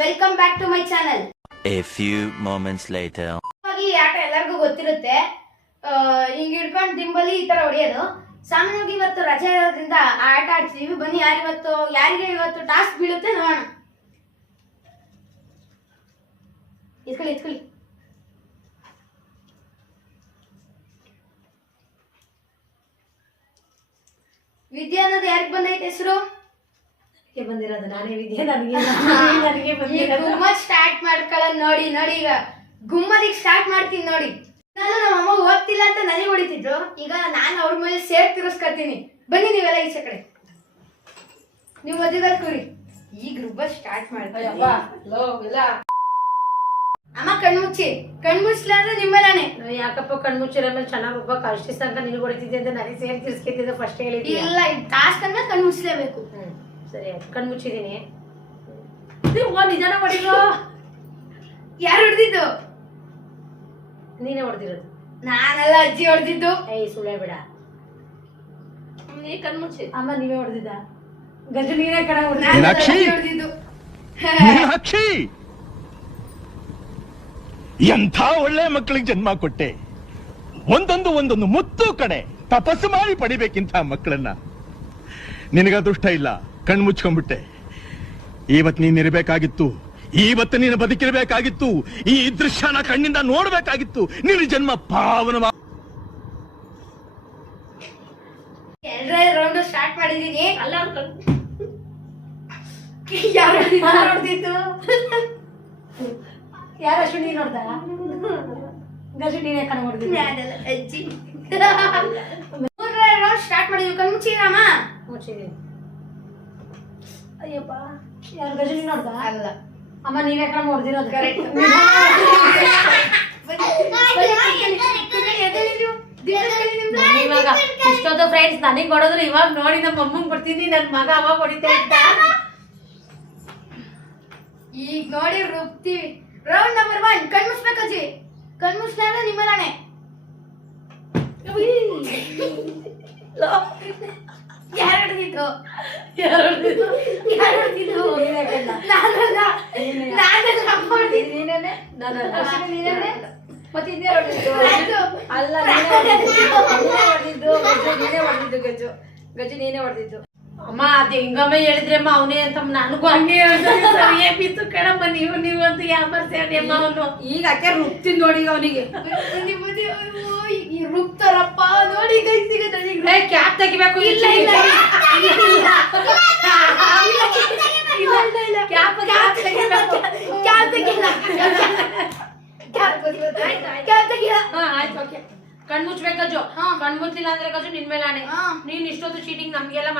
Welcome back to my channel. A few moments later. ಈ ಆಟ ಎಲ್ಲರಿಗೂ ಗೊತ್ತಿರುತ್ತೆ. ಹಿಂಗ್ ಹಿಡ್ಕೊಂಡು ದಿಂಬಲ್ಲಿ ಈ ತರ ಹೊಡೆಯೋದು. ಸಾಮಾನ್ಯವಾಗಿ ಇವತ್ತು ರಜೆ ಇರೋದ್ರಿಂದ ಆ ಆಟ ಆಡ್ತೀವಿ. ಬನ್ನಿ ಯಾರಿಗೆ ಇವತ್ತು ಟಾಸ್ಕ್ ಬೀಳುತ್ತೆ ನೋಡೋಣ. ಇಸ್ಕೊಳ್ಳಿ. ವಿದ್ಯಾ ಅನ್ನೋದು ಯಾರಿಗೆ ಬಂದೈತೆ ಹೆಸರು? ಬಂದಿರೋದು ನಾನೇ ವಿದ್ಯೆ. ನನಗೆ ಗುಮ್ಮತ್ ಸ್ಟಾರ್ಟ್ ಮಾಡ್ಕೊಳ್ಳೋದು ನೋಡಿ. ಈಗ ಗುಮ್ಮದಿಗೆ ಸ್ಟಾರ್ಟ್ ಮಾಡ್ತೀನಿ ನೋಡಿ. ನಾನು ನಮ್ಮ ಅಮ್ಮ ಓದ್ತಿಲ್ಲ ಅಂತ ನನಗೆ ಹೊಡಿತಿದ್ರು. ಈಗ ನಾನು ಅವ್ರ ಮೇಲೆ ಸೇರ್ ತಿರ್ಸ್ಕೊತೀನಿ. ಬನ್ನಿ ನೀವೆಲ್ಲ ಈಚೆ ಕಡೆ. ನೀವು ಮಧ್ಯದಲ್ಲಿ ಕೂರಿ. ಈಗ ಗುಮ್ಮತ್ ಸ್ಟಾರ್ಟ್ ಮಾಡ್ತೀವಿ. ಅಮ್ಮ ಕಣ್ಮುಚ್ಚಿಲ್ಲ ಅಂದ್ರೆ ನಿಮ್ಮನೆ. ಯಾಕಪ್ಪ ಕಣ್ಮುಚ್ಚಿರ ಮೇಲೆ ಚೆನ್ನಾಗಿ ಒಬ್ಬ ಅಷ್ಟಿಸ್ ಅಂತ ನಿನಗೆ ಹೊಡಿತಿದ್ದೆ ಅಂತ ನನಗೆ ಸೇರಿ ತಿರ್ಸ್ಕೊತಿದ್ದೆ ಫಸ್ಟ್ ಹೇಳಿದ್ದೆ. ಇಲ್ಲ ಟಾಸ್ಕ್ ಅಂದ್ರೆ ಕಣ್ಮುಚ್ಚಲೇಬೇಕು. ಸರಿ ಕಣ್ಮುಚ್ಚಿದೀನಿ. ನಿಜಾನ ಹೊಡಿಗೋ. ಯಾರು ಹೊಡೆದಿದ್ದು? ನೀನೇ ಹೊಡೆದಿರೋದು. ನಾನೆಲ್ಲ ಅಜ್ಜಿ ಹೊಡೆದಿದ್ದು. ಸುಳ್ಳೆ ಬೇಡ. ನೀ ಕಣ್ಮುಚ್ಚಿ. ಅಮ್ಮ ನೀವೇ ಹೊಡೆದಿದ್ದ. ಗಜು ನೀನೇ ಕಣ ಹೊಡೆದಿದ್ದು. ಮೀನಾಕ್ಷಿ, ಎಂಥ ಒಳ್ಳೆ ಮಕ್ಕಳಿಗೆ ಜನ್ಮ ಕೊಟ್ಟೆ. ಒಂದೊಂದು ಮುತ್ತು ಕಡೆ ತಪಸ್ಸು ಮಾಡಿ ಪಡಿಬೇಕಿಂತ ಮಕ್ಕಳನ್ನ. ನಿನಗ ಅದೃಷ್ಟ ಇಲ್ಲ, ಕಣ್ಣು ಮುಚ್ಕೊಂಡ್ಬಿಟ್ಟೆ. ಇವತ್ತು ನೀನ್ ಇರಬೇಕಾಗಿತ್ತು, ಇವತ್ತು ನೀನು ಬದುಕಿರಬೇಕಾಗಿತ್ತು, ಈ ದೃಶ್ಯನ ಕಣ್ಣಿಂದ ನೋಡ್ಬೇಕಾಗಿತ್ತು. ನಿನ್ನ ಜನ್ಮ ಪಾವನ. ಎರಡನೇ ರೌಂಡ್ ಸ್ಟಾರ್ಟ್ ಮಾಡಿದೀನಿ. ಯಾರು ಹೊಡೆದಿದ್ದು? ಯಾರು ಅಶ್ವಿನಿ ನೋಡ್ದ? ಗಜು ನೀನೇ ಕಣ ಹೊಡೆದಿದ್ದು. ಅಜ್ಜಿ. ಮೂರನೇ ರೌಂಡ್ ಸ್ಟಾರ್ಟ್ ಮಾಡಿದ್ವಿ. ಕಣ್ಮುಚ್ಚಿರಮ್ಮ. ಮುಚ್ಚಿದೀನಿ. ಅಯ್ಯಪ್ಪ, ಯಾರು ಗಜು ನೀನ್ ನೋಡ್ದ? ಅಲ್ಲ ಅಮ್ಮ ನೀನೇ ಕಣ ಹೊಡೆದಿರೋದು. ಕರೆಕ್ಟ್. ಇವಾಗ ಇಷ್ಟೊಂದು ಫ್ರೆಂಡ್ಸ್ ನನಗ್ ಹೊಡೋದ್ರು. ಇವಾಗ ನೋಡಿ ನಮ್ಮ ಅಮ್ಮಂಗ್ ಕೊಡ್ತೀನಿ. ನನ್ ಮಗ ಅವಾಗ ಹೊಡಿತಾ ಇದ್ದ. ಈಗ ನೋಡಿ ರುಬ್ತೀವಿ. Round number 1 ಕಣ್ಮುಚ್ಬೇಕಜ್ಜಿ. ಕಣ್ಮುಚ್ಲ ಅಂದ್ರೆ ನಿಮ್ಮನೆ. ಯಾರು ಹೊಡೆದಿದ್ದು? ಗಜು ನೀನೇ ಹೊಡೆದಿದ್ದು. ಅಮ್ಮ ಅದ್ ಹೆಂಗಮ್ಮ ಹೇಳಿದ್ರೆ ಅಮ್ಮ ಅವನೇ ಅಂತ ನನಗೂ ಹಂಗೆ ಹೇಳ್ತಾರೆ. ಬಿತ್ತು ಕಣಮ್ಮ ನೀವು ಅಂತ ಯಾಮರ್ಸಿ ಅಮ್ಮ ಅವನು. ಈಗ ಅಕ್ಕೆ ರುಬ್ತೀನಿ ನೋಡಿ ಅವನಿಗೆ. ರುಬ್ತಾರಪ್ಪ ನೋಡಿ. ಕ್ಯಾಪ್ ತೆಗಿಬೇಕು. ಇಲ್ಲ ಕಣ್ಮುಚ್ಬೇಕಜ್ಜು. ಕಣ್ಮುಚ್ಚಿಲ್ಲ ಅಂದ್ರೆ ಗಜು ನಿನ್ ಮೇಲೆ ಆಣೆ. ನೀನ್ ಇಷ್ಟೊಂದು ಚೀಟಿಂಗ್ ನಮ್ಗೆಲ್ಲ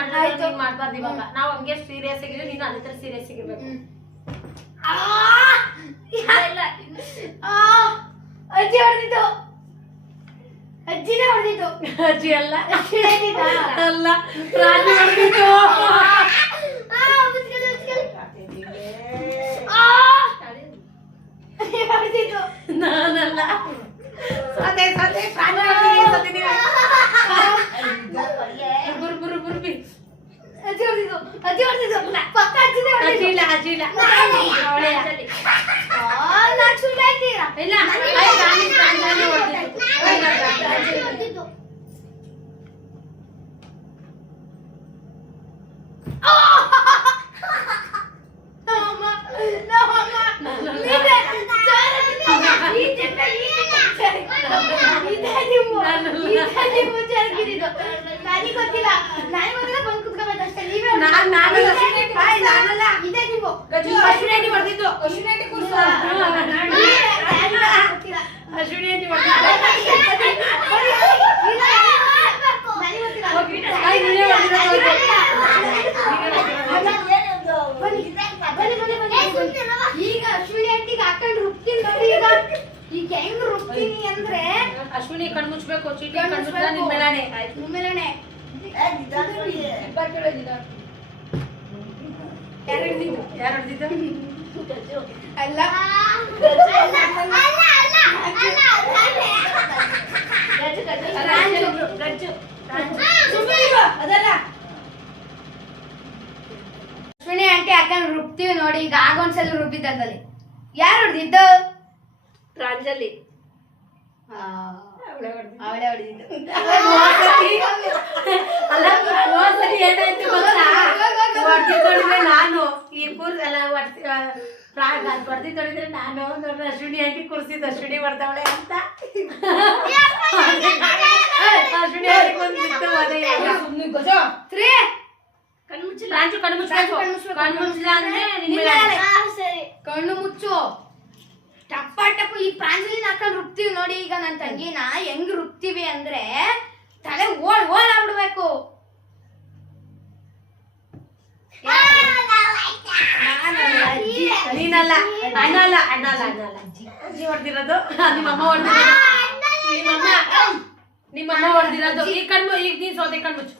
ಮಾಡ್ಬಾರ್ದು. ಇವಾಗ ನಾವ್ ಹಂಗೆ ಸೀರಿಯಸ್ ಆಗಿದ್ರೆ ನೀನು ಅದೇ ತರ ಸೀರಿಯಸ್ ಆಗಿರ್ಬೇಕು. ಅಜ್ಜಿ ಹೊಡೆದಿದ್ದು. ಅಜ್ಜಿನೇ ಹೊಡೆದಿದ್ದು. ಅಜ್ಜಿ ಅಲ್ಲ, ಅಲ್ಲ ರಾಜು ಹೊಡೆದಿದ್ದು. ನಾನಲ್ಲ. ಬುರ್ಬಿ. ಅಜ್ಜಿ ಹೊಡೆದಿದ್ದು. ಪಕ್ಕ ಅಜ್ಜಿನೇ ಹೊಡೆದಿದ್ದು. ಅಜ್ಜಿಲ್ಲ. ನಾನ್ ಸುಳ್ಳು ಹೇಳ್ತೀರಾ? ಇಲ್ಲ ಹೊಡೆದಿದ್ದು. ನನಗೆ ಗೊತ್ತಿಲ್ಲ ಬಂದು ಕುತ್ಕೋಬೇಕಷ್ಟೇ. ನೀವೇ ಇದೇ ನೀವು ಅಶ್ವಿನಿ ಹೊಡೆದಿದ್ದು. ಈಗ ಅಶ್ವಿನಿ ಅಂಟಿಗೆ ಹಾಕೊಂಡು ರುಬ್ತೀನಿ ನೋಡಿ. ಈಗ ಹೆಂಗ್ ರುಬ್ತೀನಿ ಅಂದ್ರೆ ಅಶ್ವಿನಿ ಕಣ್ಮುಚ್ಬೇಕು. ಚೀಟಿ ಕಣ್ಮುಚ್ಚಿಲ್ಲ ನಿನ್ ಮೇಲಾನೆ. ನಿಮ್ಮೇಲೆ ಯಾರು ಹೊಡೆದಿದ್ದು? ಅಲ್ಲ ಅದಲ್ಲ. ಅಶ್ವಿನಿ ಆಂಟಿ ಹಾಕೊಂಡು ರುಬ್ತೀವಿ ನೋಡಿ ಈಗ ಆಗೊಂದ್ಸಲ ರುಬ್ಬಿದ್ದಲ್ಲಿ ಯಾರು ಹೊಡೆದಿದ್ದು? ಪ್ರಾಂಜಲಿ ಅವಳೇ ಹೊಡೆದಿದ್ದು. ಅಲ್ಲ ಹೋದ್ಸರಿ ಏನಾಯ್ತು ಗೊತ್ತಾ? ಹೊಡ್ದಿದ್ದೊಡಿದ್ರೆ ನಾನು ಈ ಅಲ್ಲ ಹೊಡ್ದಿ ತೊಡಿದ್ರೆ ನಾನು ಅಶ್ವಿನಿ ಆಂಟಿ ಕೂರಿಸಿದ್ದು ಅಶ್ವಿನಿ ಬರ್ತಾವಳೆ ಅಂತ ಅಶ್ವಿನಿ ಆಂಟಿ ಬಂದಿತ್ತು ಕಣ್ಣು ಮುಚ್ಚು. ಟಪ್ಪ ಟಪ್ಪ ಈ ಪ್ರಾಂಜಲಿನ ಹಾಕೊಂಡು ರುಬ್ತೀವಿ ನೋಡಿ. ಈಗ ನನ್ನ ತಂಗಿನ ಹೆಂಗ್ ರುಬ್ತೀವಿ ಅಂದ್ರೆ ತಲೆ ಓಲ್ ಆಗ್ಬಿಡ್ಬೇಕು. ನೀನಲ್ಲ ಅಣ್ಣ ಅಲ್ಲ ಅಣ್ಣ ಅಲ್ಲ ಅಣ್ಣ ಅಲ್ಲ ಅಜ್ಜಿ ಹೊಡ್ದಿರೋದು. ನಿಮ್ಮಮ್ಮ ಹೊಡ್ದಿರೋದು. ನಿಮ್ಮಮ್ಮ ಹೊಡ್ದಿರೋದು. ಈ ಕಣ್ಣು ಈಗ ನೀನ್ ಸೋತೆ ಕಣ್ಮುಚ್ಚು.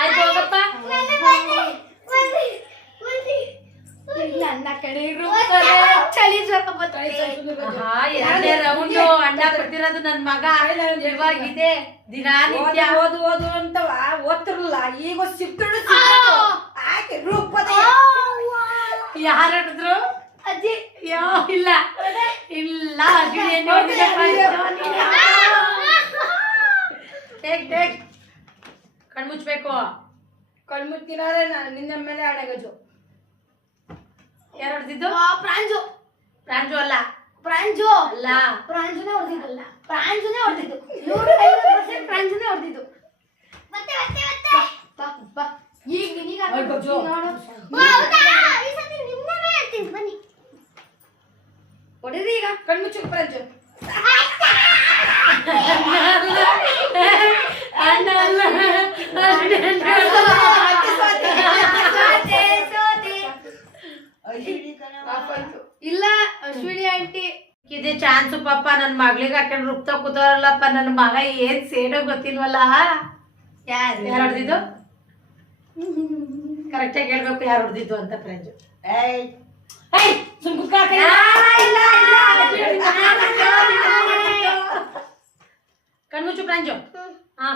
ಆಯ್ತು ಹೋಗಪ್ಪ. ನನ್ನ ಕಡೆ ಚಳಿ ಎರಡನೇ ರೌಂಡು ಅಣ್ಣ ಬರ್ತಿರೋದು ನನ್ ಮಗ ಇವಾಗಿದೆ ದಿನಾನಿತ್ಯ ಓದು ಓದು ಅಂತವ ಓದ್ತಿರ್ಲಿಲ್ಲ. ಈಗ ಸಿಕ್ತಳು ಆಕೆ ರೂಪದ ಯಾರು ಹಿಡಿದ್ರು? ಅಜ್ಜಿ ಇಲ್ಲ ಇಲ್ಲ ಕಣ್ಮುಚ್ಬೇಕು. ಕಣ್ಮುಚ್ತಿನಾರೆ ನಿನ್ನ ಮೇಲೆ ಆಡಗಜು. ಯಾರು ಹೊಡೆದಿದ್ದು? ಪ್ರಾಂಜು. ಪ್ರಾಂಜು ಅಲ್ಲ ಪ್ರಾಂಜು ಅಲ್ಲ ಪ್ರಾಂಜುನೇ ಹೊಡೆದಿದ್ದಲ್ಲ. ಪ್ರಾಂಜುನೇ ಹೊಡೆದಿದ್ದು. 150% ಪ್ರಾಂಜುನೇ ಹೊಡೆದಿದ್ದು. ಈಗ ನಿನಗ ನೋಡು ಹೊಡೆದಿ. ಈಗ ಕಣ್ಮುಚ್ಚು ಪ್ರಾಂಜು. ಅಣ್ಣ ಅಲ್ಲ ಇಲ್ಲ ಅಶ್ವಿನಿ ಆಂಟಿ ಇದೆ ಚಾನ್ಸು ಪಾಪ ನನ್ ಮಗಳಿಗೆ ಹಾಕೊಂಡ್ ರುಬ್ತಾ ಕೂತಾರಲ್ಲಪ್ಪ. ನನ್ ಮಗ ಏನ್ ಸೇಡೋ ಗೊತ್ತಿಲ್ವಲ್ಲ. ಯಾರು ಹೊಡೆದಿದ್ದು? ಕರೆಕ್ಟಾಗಿ ಹೇಳ್ಬೇಕು ಯಾರು ಹೊಡೆದಿದ್ದು ಅಂತ. ಫ್ರೆಂಜು ಕಣ್ಮುಚ್ಚು ಫ್ರೆಂಜು. ಹಾ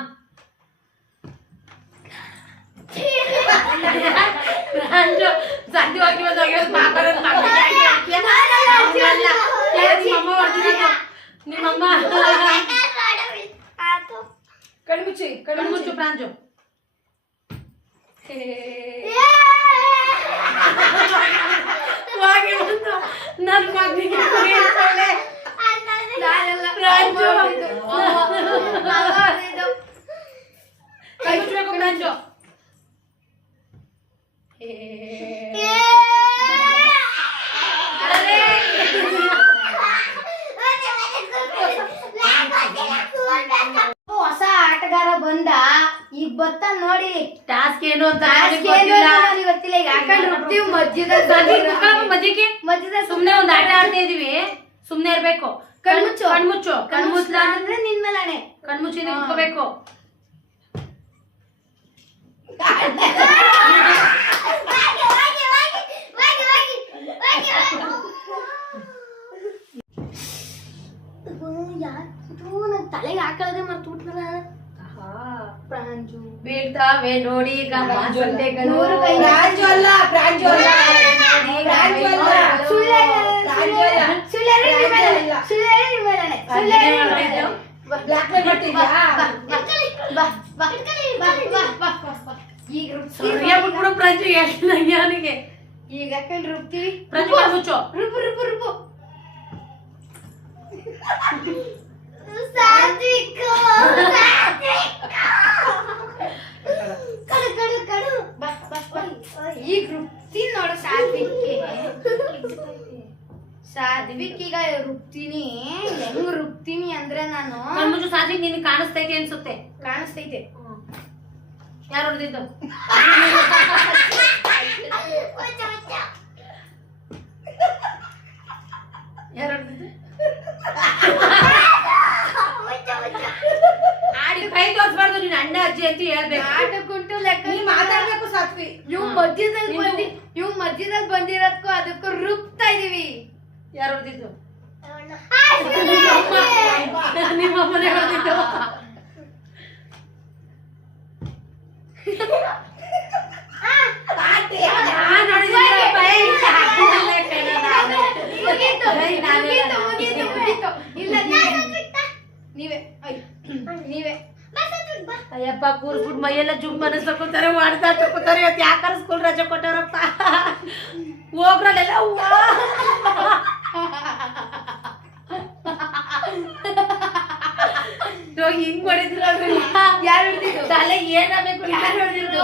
ಫ್ರೆಂಜು ಸಂಜೆ ನಿಮ್ಮಮ್ಮ ಕಣ್ಮುಚ್ಚಿ ಕಣ್ಮುಚ್ಚು ಫ್ರಾಂಜು. ನನ್ ಮಗನಿಗೆ ಕಣ್ಮುಚ್ಚಬೇಕು ಫ್ರಾಂಜು. ಹೊಸ ಆಟಗಾರ ಬಂದ ಈಗ ಬತ್ತ ನೋಡಿ. ಟಾಸ್ಕ್ ಏನು ಅಂತ ಗೊತ್ತಿಲ್ಲ. ಈಗ ಹಾಕೊಂಡು ರುಬ್ತೀವಿ ಮಧ್ಯದ ಸುಮ್ನೆ ಒಂದ್ ಆಟ ಆಡ್ತಾ ಇದೀವಿ. ಸುಮ್ನೆ ಇರ್ಬೇಕು. ಕಣ್ಮುಚ್ಚು ಕಣ್ಮುಚ್ಚು ಕಣ್ಮುಚ್ಚ ಅಂದ್ರೆ ನಿನ್ ಮೇಲೆ ಹಣೆ. ಕಣ್ಮುಚ್ಚಿ ನಿಂತ್ಕೋಬೇಕು. ತಲೆಗೆ ಹಾಕೊಳ್ಳೋದೇ ಮರ್ತು ಬಿಟ್ರಲ್ಲ. ಪ್ರಾಂಜು ಬೀಳ್ತಾವೆ ನೋಡಿ ಈಗ ಮಾತುಕತೆಗಳು. ಪ್ರಾಂಜು ಅಲ್ಲ ಪ್ರಾಂಜು ಅಲ್ಲ ಪ್ರಾಂಜು ಅಲ್ಲ ಬ್ಲಾಕ್ ಮೇಲ್ ಮಾಡ್ತಿದ್ಯಾ? ಬಿಟ್ಬಿಡು ಫ್ರಂಜು. ಅವನಿಗೆ ಈಗ ಹಾಕೊಂಡು ರುಬ್ತೀವಿ. ಫ್ರಂಜು ಕಣ್ಮುಚ್ಚು. ರುಬ್ಬು ರುಬ್ಬು ರುಬ್ಬು. ಈಗ ರುಬ್ತೀನಿ ನೋಡು ಸಾಧ್ವಿಕ್ ಈಗ ರುಬ್ತೀನಿ. ಹೆಂಗ್ ರುಬ್ತೀನಿ ಅಂದ್ರೆ ನಾನು ಕಣ್ಮುಚ್ಚು. ಸಾಧ್ವಿಕ್ ನಿನ್ ಕಾಣಿಸ್ತೈತೆ ಅನ್ಸುತ್ತೆ. ಕಾಣಿಸ್ತೈತೆ. ಯಾರು ಹೊಡೆದಿದ್ದು? ಯಾರು ಹೊಡೆದಿದ್ದು? ಆಡಿ ಕೈ ತೋರಿಸ್ಬಾರ್ದು. ನೀನ್ ಅಣ್ಣ ಅಜ್ಜಿ ಅಂತ ಹೇಳ್ಬೇಕು. ಆಟಕ್ಕುಂಟು ಲೆಕ್ಕ ಮಾತಾಡ್ಬೇಕು ಸಾತ್ವಿ. ಇವ್ ಮಧ್ಯದಲ್ಲಿ ಬಂದಿರೋದಕ್ಕೂ ಅದಕ್ಕೂ ರುಬ್ತಾ ಇದೀವಿ. ಯಾರು ಹೊಡೆದಿದ್ದು? ನಿಮ್ಮಮ್ಮನೇ ಹೊಡೆದಿದ್ದು. ಅಯ್ಯಪ್ಪ ಕೂರ್ಸ್ಬಿಟ್ಟು ಮೈಯೆಲ್ಲ ಜುಮ್ ಅನಿಸ್ಕೊತಾರೆ ಮಾಡ್ತಾ ತಗೋತಾರೆ. ಇವತ್ತು ಯಾಕಾರ ಸ್ಕೂಲ್ ರಜೆ ಕೊಟ್ಟವ್ರಪ್ಪ ಹೋಗ್ರಲ್ಲೆಲ್ಲ ಹಿಂಗ್ ಹೊಡಿದ್ರು ಯಾರು ಹಿಡ್ದಿದ್ದು? ತಲೆ ಏನಾಗಬೇಕು ಯಾರು ಹೊಡ್ದಿದ್ದು?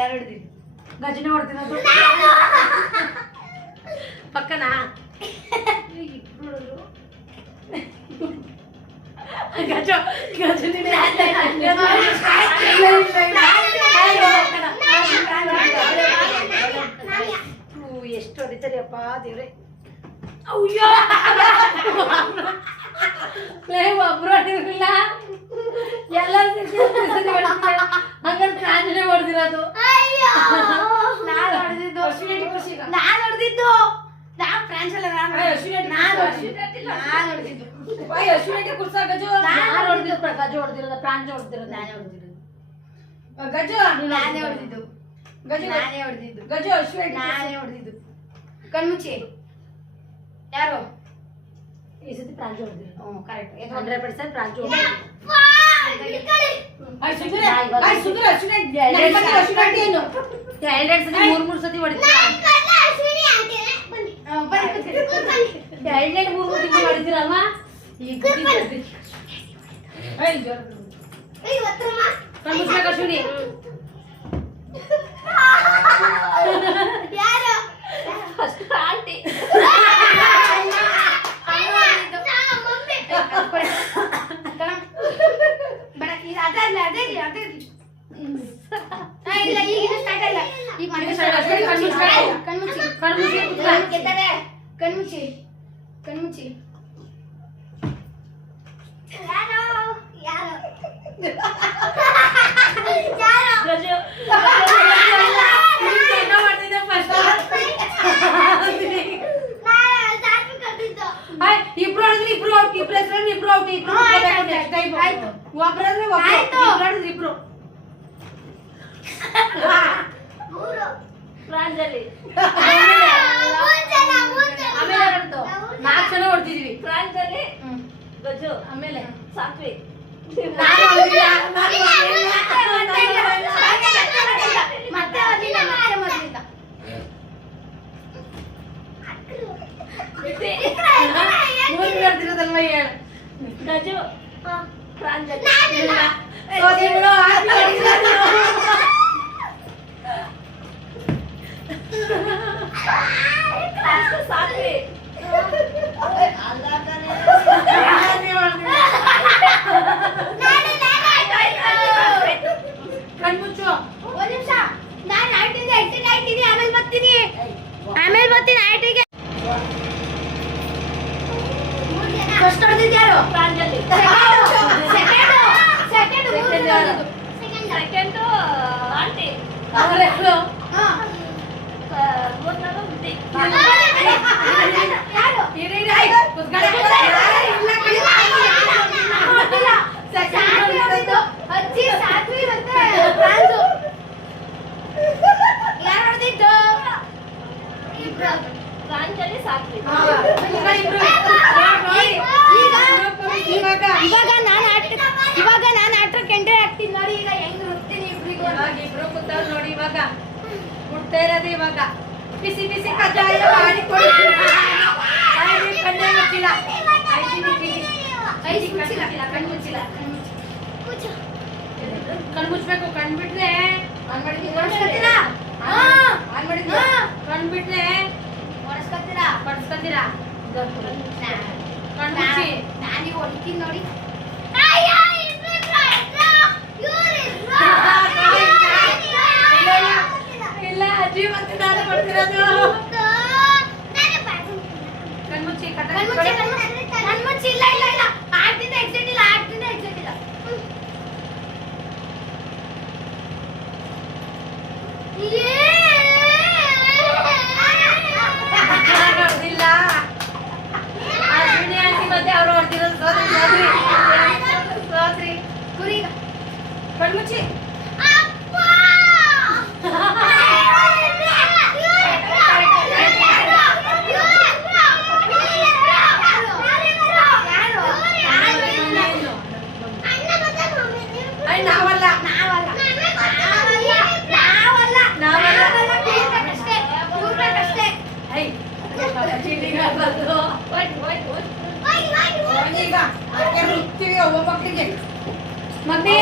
ಯಾರು ಹಿಡ್ದಿದ್ದು? ಗಜನೆ ಹೊಡ್ತಿರೋದು ಪಕ್ಕನಾ ಗಜ ಗಜನಿ ಎಷ್ಟು ಹೊಡಿತಾರೆ ಅಪ್ಪ ದೇವ್ರೆ. ಅಯ್ಯೋ ಒಬ್ರು ಹೊಡಿರ್ಲಿಲ್ಲ ಎಲ್ಲ ಹಂಗಾರೆ ಪ್ರಾಂಜನೆ ಹೊಡೆದಿರೋದು. ನಾನ್ ಹೊಡ್ದಿದ್ದು. ನಾನ್ ಹೊಡ್ದಿದ್ದು. ನಾನ್ ಫ್ರಾನ್ಸ್ ಅಲ್ಲ, ನಾನ್ ಹೊಡ್ದಿದ್ದು. ನಾನು ಹೊಡೆದಿರೋದು ಗಜ ಹೊಡೆದಿರೋದು ಪ್ರಾಂಜ ಹೊಡೆದಿರೋದು ನಾನೇ ಹೊಡೆದಿರೋದು. ನಾನೇ ಹೊಡ್ದಿದ್ದು. ನಾನೇ ಹೊಡ್ದಿದ್ದು. ನಾನೇ ಹೊಡ್ದಿದ್ದು. ಕಣ್ಮುಚ್ಚಿ. ಯಾರು? ಈ ಸತಿ ಪ್ರಾಂಜ ಹೊಡೆದಿರೋದು. ಹ್ಞೂ ಕರೆಕ್ಟ್. 100% ಪ್ರಾಂಜ ಎರಡೆರಡು ಸತಿ ಮೂರ್ ಸತಿ ಹೊಡಿತೀರ. ಎರಡೆರಡು ಮೂರು ತಿಂಗಳು ಹೊಡಿತೀರಲ್ವಾ? ಈಗ ಕಣ್ಮುಚ್ಬೇಕು ಅಶ್ವಿನಿ. ಇಲ್ಲ ಈಗ ಸ್ಟಾರ್ಟ್ ಅಲ್ಲ. ಈಗ ಕಣ್ಮುಚ್ಚಿ. ಕಣ್ಮುಚ್ಚಿ. ಕಣ್ಮುಚ್ಚಿ. ಇಬ್ರು ಹೊಡೆದ್ರೆ ಇಬ್ರು ಔಟ್. ಇಬ್ರು ಹೆಸರು ಇಬ್ರು ಔಟ್. ಇಬ್ರು ಒಬ್ಬರಾದ್ರೆ ಒಬ್ಬರು ಇಬ್ರು ಪ್ರಾಂಜಲಿ. ಆಮೇಲೆ 4 ಜನ ಹೊಡ್ತಿದ್ವಿ. ಪ್ರಾಂಜಲಿ ಗಜು ಆಮೇಲೆ ಸಾತ್ವಿ. ಹೇಳ್ತಿರೋದಲ್ವ ಹೇಳು. ಗಜು ಪ್ರಾಂಜಲಿ ಸಾತ್ವಿ. ಕಣ್ಮುಚ್ಚು. ಒಂದ್ ನಿಮಿಷ. ನಾನು ಆಟಿಂದ ಎಕ್ಸಿಟ್ ಆಯ್ತೀನಿ. ಆಮೇಲೆ ಬರ್ತೀನಿ. ಆಟಿಗೆ. ಫಸ್ಟ್ ಹೊಡೆದಿದ್ಯಾರು? ಪ್ರಾಂಜಲಿ. Second aunty. ಅವರೆಲ್ಲೂ ಪ್ರಾಂಜಲಿ ಸಾತ್ವಿ. ಇವಾಗ ನಾನು ಆಟಕ್ಕೆ ಎಂಟ್ರಿ ಆಗ್ತೀನಿ ನೋಡಿ. ಈಗ ಹೆಂಗ್ ಹೋಗ್ತೀನಿ ಇಬ್ರಿಗೂ. ಇಬ್ರು ಕೂತವ್ರು ನೋಡಿ. ಇವಾಗ ಬಿಡ್ತಾ ಇರೋದು ಇವಾಗ ಬಿಸಿ ಬಿಸಿ ಕಜ್ಜಾಯ ಮಾಡಿಕೊಡಿ. ಕಣ್ಣೇ ಮುಚ್ಚಿಲ್ಲ. ಕಣ್ ಮುಚ್ಬೇಕು. ಕಣ್ ಬಿಟ್ರೆ ಕಣ್ ಬಿಟ್ರೆ ಪಡಿಸ್ಕೊತೀರಾ. ಕಣ್ ಮುಚ್ಚಿ. ನಾನೀಗ ಹೊಡಿತೀನಿ ನೋಡಿ. ಇಲ್ಲ ಅಜ್ಜಿ ಮತ್ತೆ ನಾನು ಮಾಡ್ತಿರೋದು. ಕಣ್ಮುಚ್ಚಿ. ಕಣ್ಮುಚ್ಚಿ. ಇಲ್ಲ ಇಲ್ಲ ಇಲ್ಲ. ಆಡ್ತಿಂದ ಎಕ್ಸಿಟ್ ಇಲ್ಲ. ಇಲ್ಲ ಅಶ್ವಿನಿ ಆಂಟಿ ಮತ್ತೆ ಅವ್ರು ಹೊಡ್ತಿರೋದು. ಸೋತ್ರಿ. ಕುರಿ. ಕಣ್ಮುಚ್ಚಿ. ನಾವಲ್ಲ. ಹಾಗೆ ರುಬ್ತೀವಿ ಅವ್ವ ಮಕ್ಕಳಿಗೆ. ಮಮ್ಮಿ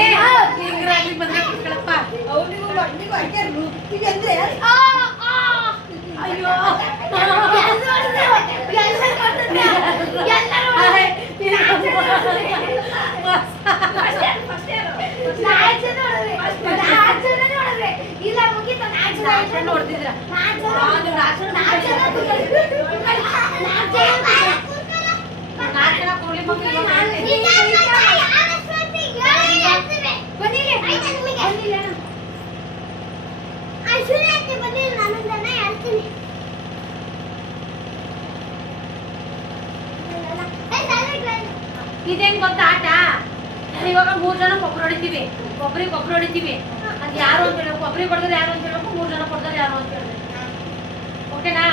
ಹಿಂಗ್ರಾಗ್ಲಿ ಬಂದ್ರೆ ಕುತ್ಕೊಳಪ್ಪ. ಅವ್ನಿಗೂ ಮಗನಿಗೂ ಹಾಗೆ ರುಬ್ತೀವಿ ಅಂದ್ರೆ ಅಯ್ಯೋ ಇಲ್ಲ ಮುಗಿತ ನೋಡ್ತಿದ್ರ ಇದೇನ್ ಗೊತ್ತಾ ಆಟ? ಇವಾಗ 3 ಜನ ಕೊಬ್ಬರಿ ಹೊಡಿತೀವಿ, ಒಬ್ರಿಗೆ ಹೊಡಿತೀವಿ. ಅದ್ ಯಾರು ಅಂತ ಹೇಳ್ಬೇಕು, ಒಬ್ರಿಗೆ ಕೊಡಿದ್ರೆ ಯಾರು ಅಂತ ಹೇಳ್ಬೇಕು, 3 ಜನ ಕೊಡಿದ್ರೆ ಯಾರು ಅಂತ ಹೇಳ್ಬೇಕು. ಓಕೆನಾ?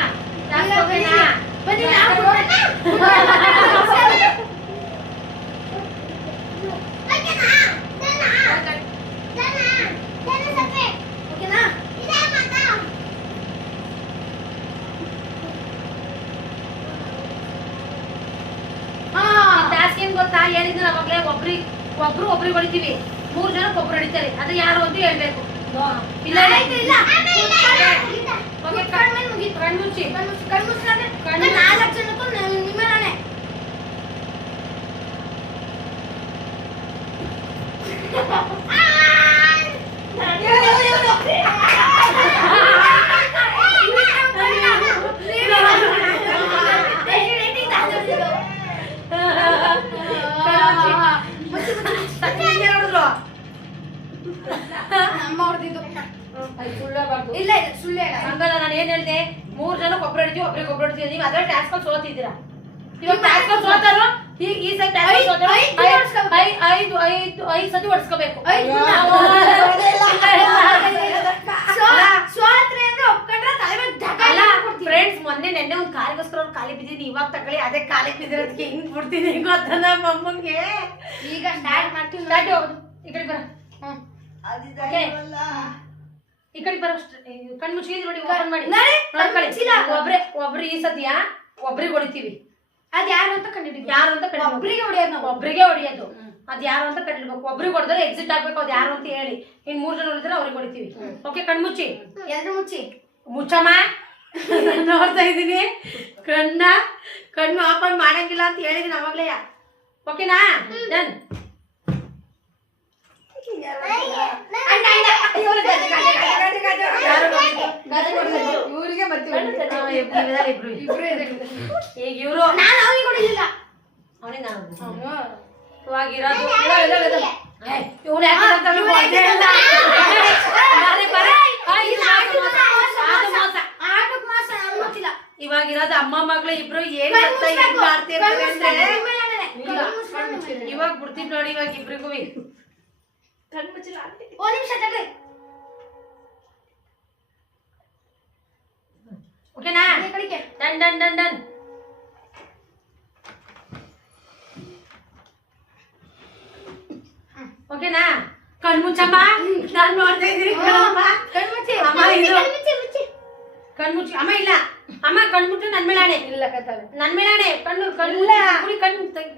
ಓಕೆನಾ? ಟಾಸ್ಕ್ ಏನ್ ಗೊತ್ತಾ? ಹೇಳಿದ್ರೆ ಅವಾಗಲೇ ಒಬ್ರಿಗೆ ಹೊಡಿತೀವಿ, 3 ಜನ ಕೊಬ್ಬರಿ ಹೊಡಿತಾರೆ. ಅದು ಯಾರು ಅಂತ ಹೇಳ್ಬೇಕು. ಇಲ್ಲ ಇಲ್ಲ ಕಣ್ಮುಚ್ಚಿ ನಾಲ್ಕು ಜನಕ್ಕೂ ನಿಮ್ಮೇಲಾನೆ. ಅಮ್ಮ ಹೊಡೆದಿದ್ದು ಇಲ್ಲ ಇಲ್ಲ ಸುಳ್ಳು ಹಂಗಲ್ಲ, ನಾನು ಏನ್ ಹೇಳ್ದೆ, 3 ಜನ ಕೊಬ್ಬರಿ ಹೊಡಿತೀವಿ, ಒಬ್ರಿಗೆ ಕೊಬ್ಬರಿ ಹೊಡಿತೀವಿ. ನೀವು ಅದ್ರ ಟಾಸ್ಕ್ ಅಲ್ಲಿ ಸೋತಿದ್ದೀರಾ. ಇವಾಗ ಟಾಸ್ಕ್ ಅಲ್ಲಿ ಸೋತಾರು ಈ ಸತಿ ಐದು ಸತಿ ಹೊಡ್ಸ್ಕೋಬೇಕು. ಫ್ರೆಂಡ್ಸ್, ನೆನ್ನೆ ಒಂದ್ ಕಾಲಿಗೋಸ್ಕರ ಅವ್ರು ಕಾಲಿ ಬಿದ್ದೀನಿ, ಇವಾಗ ತಗೊಳ್ಳಿ. ಅದೇ ಕಾಲಿಗೆ ಬಿದ್ದಿರೋದಕ್ಕೆ ಹಿಂಗ್ ಬಿಡ್ತೀನಿ ಗೊತ್ತಾ ನಮ್ಮ ಅಮ್ಮಂಗೆ. ಈಗ ಸ್ಟಾರ್ಟ್ ಮಾಡ್ತೀವಿ. ಸ್ಟಾರ್ಟ್ ಹೋಗೋದು. ಈ ಕಡೆ ಬರ, ಈ ಕಡೆ ಬರೋ. ಕಣ್ ಮುಚ್ಚಿ ನೋಡಿ, ಓಪನ್ ಮಾಡಿ ಒಬ್ರು ಈ ಸತಿಯ ಒಬ್ರಿಗೆ ಹೊಡಿತೀವಿ. ಅದ್ ಯಾರು ಅಂತ ಕಂಡಿದ್ದೀವಿ. ಯಾರು ಅಂತ ಒಬ್ರಿಗೆ ಹೊಡಿಯೋದು ನಾವು. ಒಬ್ರಿಗೆ ಹೊಡಿಯೋದು. ಅದ್ ಯಾರು ಅಂತ ಕಂಡಿಡ್ಬೇಕು. ಒಬ್ರಿಗೆ ಹೊಡೆದ್ರೆ ಎಕ್ಸಿಟ್ ಆಗ್ಬೇಕು. ಅದ್ ಯಾರು ಅಂತ ಹೇಳಿ. ಇನ್ 3 ಜನ ಹೊಡಿದ್ರೆ ಅವ್ರಿಗೆ ಹೊಡಿತೀವಿ. ಓಕೆ, ಕಣ್ಮುಚ್ಚಿ. ಎಲ್ರು ಮುಚ್ಚಿ. ಮುಚ್ಚಮ್ಮ. ನೋಡ್ತಾ ಇದೀನಿ. ಕಣ್ಣು ಓಪನ್ ಮಾಡಂಗಿಲ್ಲ ಅಂತ ಹೇಳಿದೀನಿ ಅವಾಗ್ಲೇ. ಓಕೆನಾ? ಡನ್. ಇವ್ರಿಗೆ ಈಗ ಇವ್ರು ನಾನು ಅವ್ನಿಗೆ ಹೊಡಿಲಿಲ್ಲ. ಅವನಿಗೆ ನಾನು ಇವಾಗಿರೋದು ಇವ್ರು ಯಾಕೆ ಇವಾಗಿರೋದು ಅಮ್ಮ ಮಗಳು ಇಬ್ರು ಏನ್ ಮಾಡ್ತಿರ್ತಾರೆ ಅಂದ್ರೆ ಇವಾಗ ಬಿಡ್ತೀವಿ ನೋಡಿ. ಇವಾಗ ಇಬ್ರಿಗೂ ಕಣ್ಮುಚ್ಚಿಲ್ಲ. ಒಂದ್ ನಿಮಿಷ ತಗೊಳ್ಳಿ. ಓಕೆನಾ? Done done done done. ಓಕೆನಾ? ಕಣ್ಮುಚ್ಚಮ್ಮ. ನಾನು ನೋಡ್ತಾ ಇದ್ದೀನಿ. ಕಣ್ಮುಚ್ಚಿ. ಅಮ್ಮ ಇದು ಕಣ್ಮುಚ್ಚಿ. ಅಮ್ಮ ಇಲ್ಲ, ಅಮ್ಮ ಕಣ್ಮುಚ್ಚು. ನನ್ ಮೇಲಾಣೆ. ಇಲ್ಲ ಕತ್ತಾಳೆ. ನನ್ ಮೇಲಾಣೆ.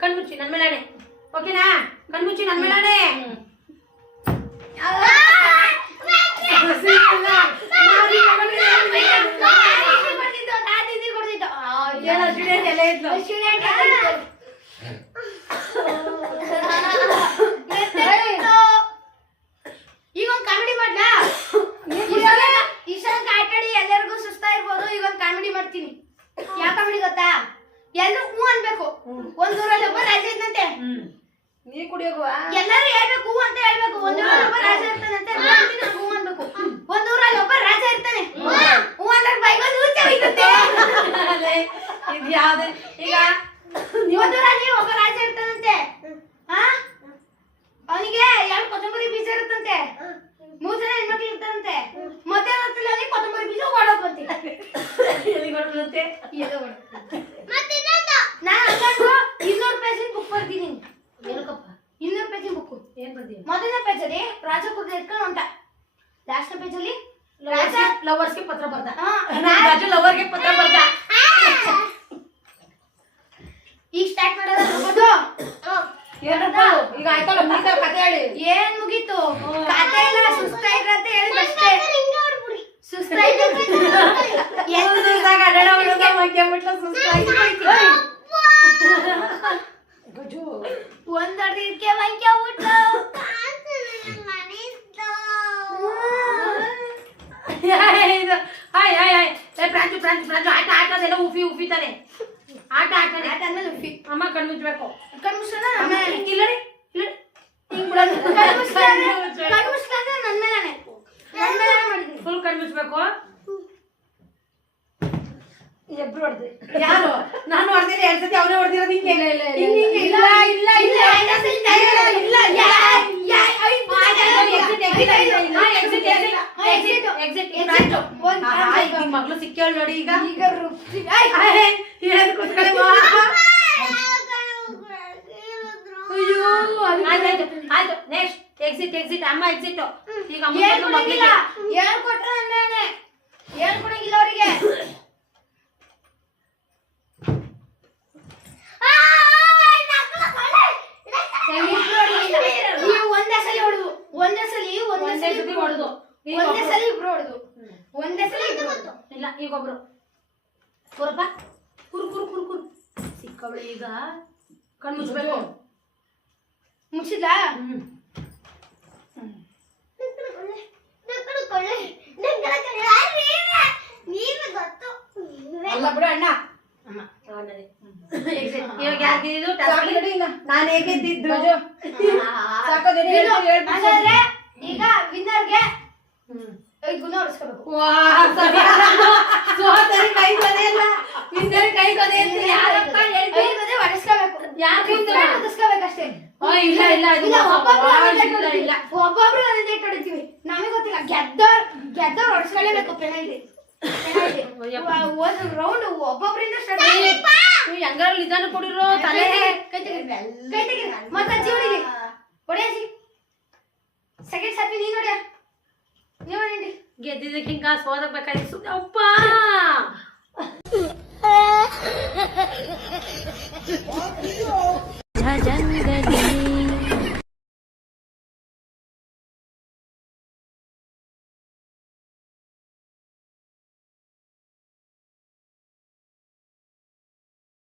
ಕಣ್ಮುಚ್ಚಿ ನನ್ ಮೇಲಾಣೆ. ಓಕೆನಾ? ಕಣ್ಮುಚ್ಚಿ ನನ್ ಮೇಲಾಣೆ. ಈಗ ಒಂದ್ ಕಾಮಿಡಿ ಮಾಡ್ಲಾ? ಇಷ್ಟೊಂದು ಆಟಾಡಿ ಎಲ್ಲರಿಗೂ ಸುಸ್ತಾ ಇರ್ಬೋದು. ಈಗ ಒಂದ್ ಕಾಮಿಡಿ ಮಾಡ್ತೀನಿ. ಯಾವ ಕಾಮಿಡಿ ಗೊತ್ತಾ? ಎಲ್ರು ಹೂ ಅನ್ಬೇಕು. ಒಂದ್ ಊರಲ್ಲಿ ಒಬ್ಬ ರಾಜ ಇದ್ದಂತೆ. ನೀ ಕುಡಿಯೋಗುವ ಎಲ್ಲರೂ ಹೇಳ್ಬೇಕು ಹೂ ಅಂತ ಹೇಳ್ಬೇಕು. ಒಂದ್ ಊರಲ್ಲಿ ಒಬ್ಬ ರಾಜ ಇರ್ತಾನಂತೆ. ಹೂ ಅನ್ಬೇಕು. ಒಂದ್ ಊರಲ್ಲಿ ಒಬ್ಬ ರಾಜ ಇರ್ತಾನೆ. ಹೂ ಅಂದ್ರೆ ಬೈಗೊಂದು ಹುಚ್ಚ ಹೋಯ್ತಂತೆ. ಇದು ಯಾವ್ದು? ಈಗ ಒಂದ್ ಊರಲ್ಲಿ ಒಬ್ಬ ರಾಜ ಇರ್ತಾನಂತೆ. ಅವನಿಗೆ 2 ಕೊತ್ತಂಬರಿ ಬೀಜ ಇರುತ್ತಂತೆ. 3 ಜನ ಹೆಣ್ಮಕ್ಳು ಇರ್ತಾರಂತೆ. ಮಧ್ಯಾಹ್ನ ಹೊತ್ತಲ್ಲಿ ಅವನಿಗೆ ಕೊತ್ತಂಬರಿ ಬೀಜ ಓಡೋಗ್ಬಂತೆ. ನಾನು ಅನ್ಕೊಂಡು 200 ಪೇಜಿನ ಬುಕ್ ಬರ್ತೀನಿ. ಏನಕ್ಕಪ್ಪ? 200 ಪೇಜಿನ ಬುಕ್. ಏನ್ ಬರ್ದಿ? ಮೊದಲನೇ ಪೇಜಲ್ಲಿ ರಾಜ ಕುದುರೆ ಎತ್ಕೊಂಡು ಹೊಂಟ. ಲಾಸ್ಟ್ ಪೇಜಲ್ಲಿ ರಾಜ ಲವರ್ಸ್ಗೆ ಪತ್ರ ಬರ್ದ. ಹಾ, ರಾಜ ಲವರ್ಗೆ ಪತ್ರ ಬರ್ದ. ಈಗ ಸ್ಟಾರ್ಟ್ ಮಾಡೋದ ಗೊತ್ತು ಏನಪ್ಪ ಈಗ ಆಯ್ತಲ್ಲ ಮುಗಿತಾರ ಕತೆ ಹೇಳಿ. ಏನ್ ಮುಗೀತು ಕತೆ ಎಲ್ಲ ಸುಸ್ತಾಯ್ತು ಅಂತ ಹೇಳಿದ್ ಅಷ್ಟೇ ಸುಸ್ತಾಯ್ತು ಒಂದರ್ದಿದ್ಕೆ ಮಂಕ್ಯ ಊಟ ಪ್ರಾಂಜು ಪ್ರಾಂಜು ಪ್ರಾಂಜು ಆಟ ಆಟದೆಲ್ಲ ಉಫಿ ತಾನೆ ಆಟ ಆಟನೆ ಆಟ ಅಂದ್ಮೇಲೆ ಉಪ್ಪಿ ಅಮ್ಮ ಕಣ್ಣು ಮುಚ್ಚಬೇಕು ಕಣ್ಮುಸ್ಲ ಆಮೇಲೆ ಇಲ್ಲಡಿ ಇಲ್ಲಡಿ ಹಿಂಗ್ ಬಿಡೋದು ಕಣ್ಮುಸ್ಲ ಅಂದ್ರೆ ನನ್ ಮೇಲೆನೆ ಮಾಡಿದ್ವಿ ಫುಲ್ ಕಣ್ಣು ಮುಚ್ಚಬೇಕು ಇಬ್ರು ಹೊಡ್ದ್ರಿ. ಯಾರು ನಾನು ಹೊಡೆದಿಲ್ಲ 2 ಸತಿ ಅವನೇ ಹೊಡೆದಿರೋದು ಹಿಂಗೆ ಇಲ್ಲ, ಇಲ್ಲ, ಇಲ್ಲ, ಹಿಂಗೆ ಇಲ್ಲ, ಇಲ್ಲ, ಇಲ್ಲ, ಇಲ್ಲ ಮಗಳು ಸಿಕ್ಕೇಳು ನೋಡಿ ಈಗ ಈಗ ಹೇಳದ್ ಕೂತ್ಕೊಳ್ಳಿ ಆಯ್ತು ನೆಕ್ಸ್ಟ್ ಎಕ್ಸಿಟ್ ಅಮ್ಮ ಎಕ್ಸಿಟ್ ಈಗ ಅಮ್ಮ ಹೇಳ್ಕೊಡಂಗಿಲ್ಲ ಹೇಳ್ಕೊಟ್ರೆ ಅಂದೇನೆ ಹೇಳ್ಕೊಡಂಗಿಲ್ಲ ಅವರಿಗೆ ನೀವು ಒಂದೇ ಸಲ ಹೊಡೆದು ಒಂದೇ ಸಲ ಹೊಡೆದು ಒಂದೇ ಸಲ ಇಬ್ರು ಹೊಡೆದು ಒಂದೇ ಸಲ ಇಬ್ರು ಹೊಡೆದು ಇಲ್ಲ ಈಗ ಒಬ್ರು ಕುರಪ್ಪ ಕುರು ಕುರು ಕುರು ಕುರು ಸಿಕ್ಕವಳು ಈಗ ಕಣ್ಣು ಮುಚ್ಚಬೇಕು ಮುಗಿಸಿದ್ಲ ಅಲ್ಲ ಬಿಡು ಅಣ್ಣ. ಇವಾಗ ಯಾರಿಗಿದ್ದು ಸಾಕು ಬಿಡು ಇನ್ನ. ನಾನು ಹೇಗೆ ತಿದ್ದು ಗಜು. ಸಾಕೋದೇನು ಹೇಳ್ಬಿಡು, ಹೇಳ್ಬಿಡು. ಹಾಗಾದ್ರೆ ಈಗ ವಿನ್ನರ್ಗೆ ಗುಣ ಹೊಡಿಸ್ಕೋಬೇಕು ಸೋತರಿ ಕೈ ಕೊನೆ ಇಲ್ಲ ಹಿಂದೆ ಕೈ ಕೊನೆ ಅಂತ ಯಾರಪ್ಪ ಹೇಳ್ತಿ ಹೊಡಿಸ್ಕೋಬೇಕು ಯಾಕೆ ಹೊಡಿಸ್ಕೋಬೇಕಷ್ಟೇ ಇಲ್ಲ ಇಲ್ಲ ಇದು ಇಲ್ಲ ಇಲ್ಲ ಇಲ್ಲ ಒಬ್ಬೊಬ್ರು ಒಂದೇ ಹೊಡಿತೀವಿ ನಮಗೆ ಗೊತ್ತಿಲ್ಲ ಗೆದ್ದವ್ರು ಹೊಡಿಸ್ಕೊಳ್ಳೇಬೇಕು ಪೆನಾಲ್ಟಿ ಒಂದು ರೌಂಡ್ ಒಬ್ಬೊಬ್ಬರಿಂದ ನೀವು ಹೆಂಗಾರು ನಿಧಾನ ಕೊಡಿರೋ ತಲೆ ಕೈ ತೆಗೀರಿ ಮತ್ತೆ ಅಜ್ಜಿ ಹೊಡಿಲಿ ಹೊಡಿಯಜ್ಜಿ ಸೆಕೆಂಡ್ ಸರ್ತಿ ನೀನು ಹೊಡಿಯ ನೀವು ಹೊಡಿ ಗೆದ್ದಿದ್ದಕ್ಕೆ ಹಿಂಗ ಸೋದಬೇಕಾಯ್ತು ಸುಮ್ಮನೆ ಅಪ್ಪ ಜಂಗಲಿ